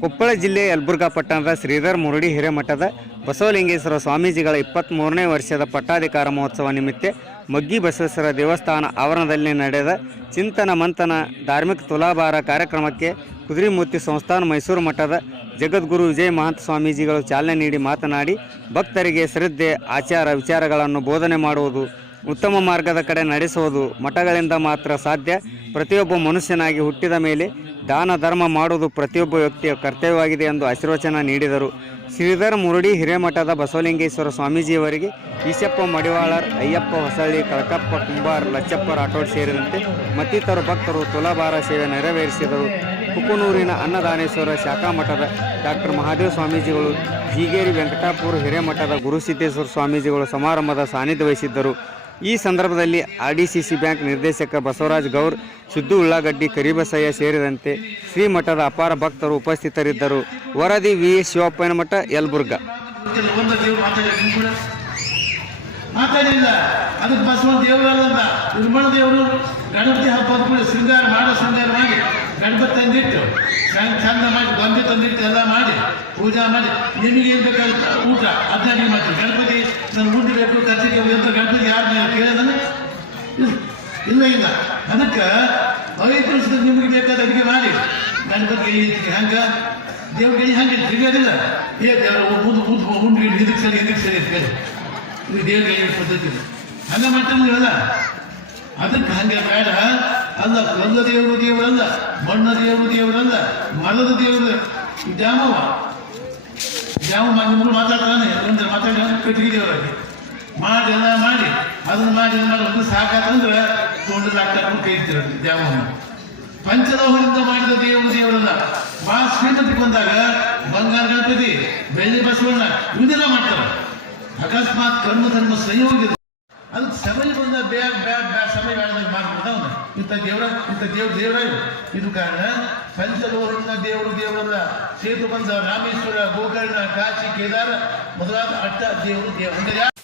ಕೊಪ್ಪಳ ಜಿಲ್ಲೆ ಯಲಬುರ್ಗಾ ಪಟ್ಟಣದ ಶ್ರೀಧರ್ ಮುರುಡಿ ಹಿರೇಮಠದ ಬಸವಲಿಂಗೇಶ್ವರ ಸ್ವಾಮೀಜಿಗಳ ಇಪ್ಪತ್ತ್ಮೂರನೇ ವರ್ಷದ ಪಟ್ಟಾಧಿಕಾರ ಮಹೋತ್ಸವ ನಿಮಿತ್ತ ಮಗ್ಗಿ ಬಸವೇಶ್ವರ ದೇವಸ್ಥಾನ ಆವರಣದಲ್ಲಿ ನಡೆದ ಚಿಂತನ ಮಂಥನ ಧಾರ್ಮಿಕ ತುಲಾಭಾರ ಕಾರ್ಯಕ್ರಮಕ್ಕೆ ಕುದುರೆಮೂರ್ತಿ ಸಂಸ್ಥಾನ ಮೈಸೂರು ಮಠದ ಜಗದ್ಗುರು ವಿಜಯ ಮಹಂತ ಸ್ವಾಮೀಜಿಗಳು ಚಾಲನೆ ನೀಡಿ ಮಾತನಾಡಿ, ಭಕ್ತರಿಗೆ ಶ್ರದ್ಧೆ, ಆಚಾರ ವಿಚಾರಗಳನ್ನು ಬೋಧನೆ ಮಾಡುವುದು ಉತ್ತಮ ಮಾರ್ಗದ ಕಡೆ ನಡೆಸುವುದು ಮಠಗಳಿಂದ ಮಾತ್ರ ಸಾಧ್ಯ. ಪ್ರತಿಯೊಬ್ಬ ಮನುಷ್ಯನಾಗಿ ಹುಟ್ಟಿದ ಮೇಲೆ ದಾನ ಧರ್ಮ ಮಾಡುವುದು ಪ್ರತಿಯೊಬ್ಬ ವ್ಯಕ್ತಿಯ ಕರ್ತವ್ಯವಾಗಿದೆ ಎಂದು ಆಶೀರ್ವಚನ ನೀಡಿದರು. ಶ್ರೀಧರ್ ಮುರುಡಿ ಹಿರೇಮಠದ ಬಸವಲಿಂಗೇಶ್ವರ ಸ್ವಾಮೀಜಿಯವರಿಗೆ ಈಶಪ್ಪ ಮಡಿವಾಳರ್, ಅಯ್ಯಪ್ಪ ಹೊಸಳ್ಳಿ, ಕಳಕಪ್ಪ ಕುಂಬಾರ್, ಲಚ್ಚಪ್ಪ ರಾಠೋಡ್ ಸೇರಿದಂತೆ ಮತ್ತಿತರ ಭಕ್ತರು ತುಲಾಭಾರ ಸೇವೆ ನೆರವೇರಿಸಿದರು. ಕುಕನೂರಿನ ಅನ್ನದಾನೇಶ್ವರ ಶಾಖಾ ಮಠದ ಡಾಕ್ಟರ್ ಮಹಾದೇವ ಸ್ವಾಮೀಜಿಗಳು, ಜೀಗೇರಿ ವೆಂಕಟಾಪುರ ಹಿರೇಮಠದ ಗುರುಸಿದ್ದೇಶ್ವರ ಸ್ವಾಮೀಜಿಗಳು ಸಮಾರಂಭದ ಸಾನ್ನಿಧ್ಯ ವಹಿಸಿದ್ದರು. ಈ ಸಂದರ್ಭದಲ್ಲಿ R D C C bank ನಿರ್ದೇಶಕ ಬಸವರಾಜ್ ಗೌರ್, ಸಿದ್ದು ಉಳ್ಳಾಗಡ್ಡಿ, ಕರಿಬಸಯ್ಯ ಸೇರಿದಂತೆ ಶ್ರೀಮಠದ ಅಪಾರ ಭಕ್ತರು ಉಪಸ್ಥಿತರಿದ್ದರು. ವರದಿ ವಿ. ಎಸ್. ಶಿವಪ್ಪನ ಮಠ ಯಲಬುರ್ಗಾ. ಮಾತಾಡಿಲ್ಲ ಅದಕ್ಕೆ ಬಸವ ದೇವರಲ್ಲ ನಿರ್ಮಲ ದೇವರು ಗಣಪತಿ ಹಬ್ಬದ ಕೂಡ ಶೃಂಗಾರ ಮಾಡೋ ಶೃಂಗಾರ ಮಾಡಿ ಗಣಪತಿ ತಂದಿಟ್ಟು ಚಂದ ಮಾಡಿ ಗೊಂಬೆ ತಂದಿಟ್ಟು ಎಲ್ಲ ಮಾಡಿ ಪೂಜಾ ಮಾಡಿ ನಿಮಗೆ ಏನು ಬೇಕಾಗುತ್ತೆ ಊಟ ಅದನ್ನ ನೀವು ಮಾಡ್ತೀವಿ ಇಲ್ಲ ಇಲ್ಲ. ಅದಕ್ಕೆ ವರ್ಷದ ನಿಮಗೆ ಬೇಕಾದ ಅಡುಗೆ ಮಾಡಿ. ಗಣಪತಿ ಹಂಗ? ದೇವ್ರಿಗೆ ಹಂಗೆ ತಿರುಗೋದಿಲ್ಲ ಏ, ದೇವ್ರ ಮುಂದೆ ಮುಂದೆ ಉಂಡು ಉಂಡ್ರಿ ಇದಕ್ಕೆ ಸರಿ ಇದಕ್ಕೆ ಸರಿ ಅಂತ ಇದು ದೇವ್ರಿಗೆ ಏನು ಪದ್ಧತಿ. ಹಂಗ ಮಾಡ್ತಾನಲ್ಲ ಅದಕ್ಕೆ ಹಂಗೆ ಬೇಡ. ಅಲ್ಲ ಕಲ್ಲ ದೇವರು ದೇವರಲ್ಲ ಮಣ್ಣ ದೇವರು ದೇವರಲ್ಲ, ಮರದ ದೇವರು. ದ್ಯಾಮವ ದ್ಯಾಮ ಮಾಡಿದ್ರು ಮಾತಾಡ್ತಾನೆ. ಅಂದ್ರೆ ಮಾತಾಡಿ ಕಟ್ಟಿಗೆ ದೇವರಾಗಿ. ಮಾಡಿ, ಎಲ್ಲ ಮಾಡಿ. ಅದನ್ನ ಮಾಡಿ ಮಾಡಿ. ಸಾಕಾತಂದ್ರೆ ಲಾಕ್ಟಾಪ್ ಕೈ ದ್ಯಾವನ್ನು ದ್ಯಾಮವ್ವ ಪಂಚಲೋಹದಿಂದ ಮಾಡಿದ ದೇವರು ದೇವರಲ್ಲ. ಬಹಳ ಶ್ರೀಮಂತಿಗೆ ಬಂದಾಗ ಬಂಗಾರ ಗಣಪತಿ, ಬೆಳ್ಳಿ ಬಸವಣ್ಣ ಇವನ್ನೆಲ್ಲ ಮಾಡ್ತಾರೆ. ಅಕಸ್ಮಾತ್ ಕರ್ಮ ಧರ್ಮ ಸಂಯೋಗ ಅದಕ್ಕೆ ಸಮಯ ಬಂದ ಬ್ಯಾಗ್ ಬ್ಯಾಗ್ ಬ್ಯಾಗ್ ಸಮಯ ಮಾಡ್ಬೋದು ಅವನು. ಇಂಥ ದೇವರ, ಇಂಥ ದೇವ್ರ ದೇವರ ಇದು ಕಾರಣ ಪಂಚಲೋಹದಿಂದ ದೇವರು ದೇವರಲ್ಲ. ಸೇತು ಬಂದ ರಾಮೇಶ್ವರ, ಗೋಕರ್ಣ, ಕಾಶಿ, ಕೇದಾರ ಮೊದಲಾದ ಅಟ್ಟ ದೇವರು ದೇವರು.